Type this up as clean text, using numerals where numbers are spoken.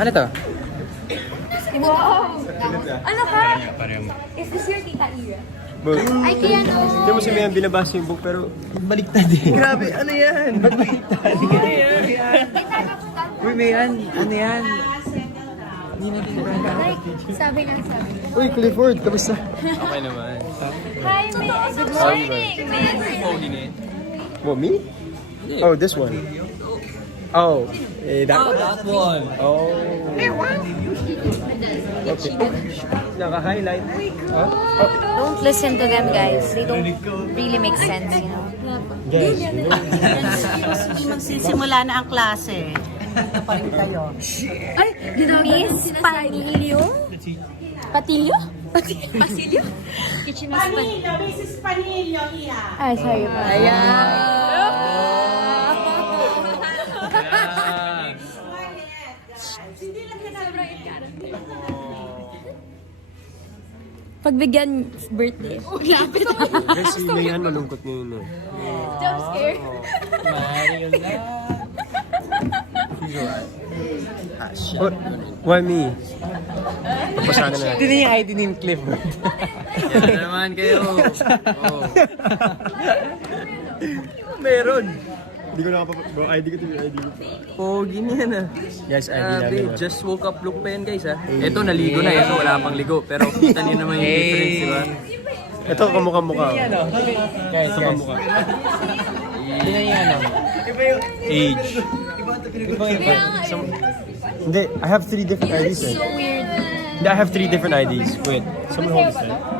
Ano to? Wow! Ano ka? Is this your Tita Ira? Ay, kaya no. Hindi mo si Mayan binabasa yung book pero Baliktad eh. grabe, ano yan? Ba't baliktad? Ano yan? Uy, Mayan, ano yan? Hindi natin Like, sabi. Uy, Clifford, kamusta? Okay naman. Hi, May. Good morning, May. Well, me? Oh, this one. Oh, that one? That one. Oh. Okay. Naka-highlight. Don't listen to them, guys. They don't really make sense, you know. Guys, Magsisimula na ang klase. Ito pa rin kayo. Ay, Miss Panilio? Patilio? Pasilio? Kitchen Panilio, Mrs. Panilio, iya. Ay, sorry pa. Hindi lang kinabray. Pagbigyan birthday. Oh, lapit na. guys, si Mayan malungkot ngayon eh. Jump scare. Mario na. What? Why me? Papasahan na Ito na yung ID ni Clifford. Yan na naman kayo. Oh. Meron! Hindi ko nakapapag... ID ko ito yung ID ko. Pogi niya na. Guys, ID namin. Just woke up look pa yan guys ha. Ito naligo na, ito wala pang ligo. Pero kita niyo naman yung difference, di ba? Ito kamukha-mukha. Guys, Ito kamukha. Hindi na yan Age. Hindi, I have 3 different IDs eh. So weird. Hindi, I have 3 different IDs. Wait, someone hold this, right?